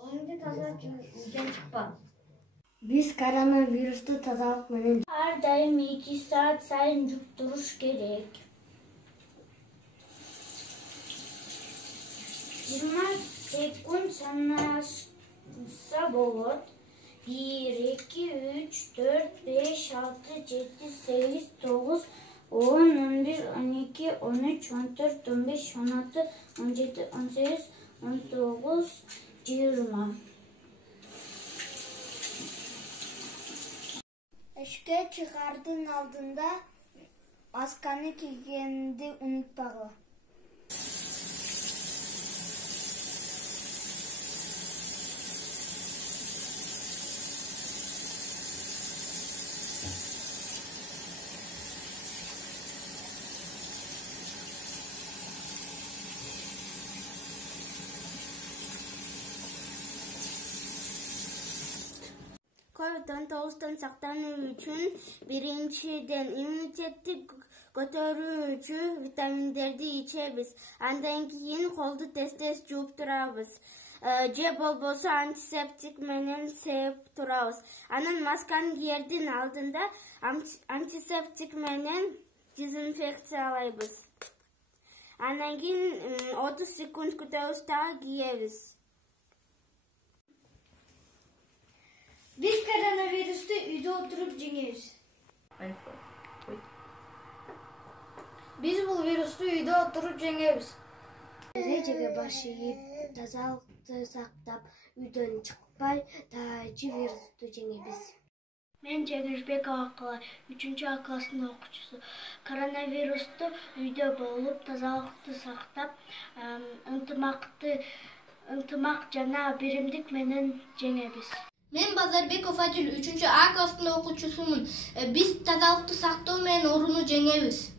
Oyunda таза үйден çıkma. Biz koronavirüstü тазалык менен Her daim 2 saat sayın yuturuş gerek. 20 sekund sanasa bolot. 1, 2, 3, 4, 5, 6, 7, 8, 9, 10, 11, 12, 13, 14, 15, 16, 17, 18, 19, 20. Эшикке чыгардын алдында масканы кийгенди унутпагыла. COVID-19 сактануу үчүн биринчиден иммунитетти көтөрүү үчүн витаминдерди ичебиз. Андан кийин колду тез жууп турабыз. Же болбосо антисептик менен сээп турабыз. Анан масканы кийердин алдында антисептик менен дезинфекциялайбыз. Андан кийин 30 секунд күтөбүз, дагы кийебиз. Biz koronavirüstü үйde oturup жеңебиз. Biz bu virüstü үйde oturup жеңебиz. Эрежеге баш ийип, тазалыкты сактап, үйдөн чыкпай, таажы вирусту жеңебиз. Мен Жеңишбек Акыла, 3-А класстын окуучусу. Коронавирусту үйдө болуп, тазалыкты сактап, ынтымак жана биримдик менен жеңебиз. Мен Базарбеков Адил, 3-А класстын окуучусумун. Биз тазалыкты сактоо менен ооруну жеңебиз.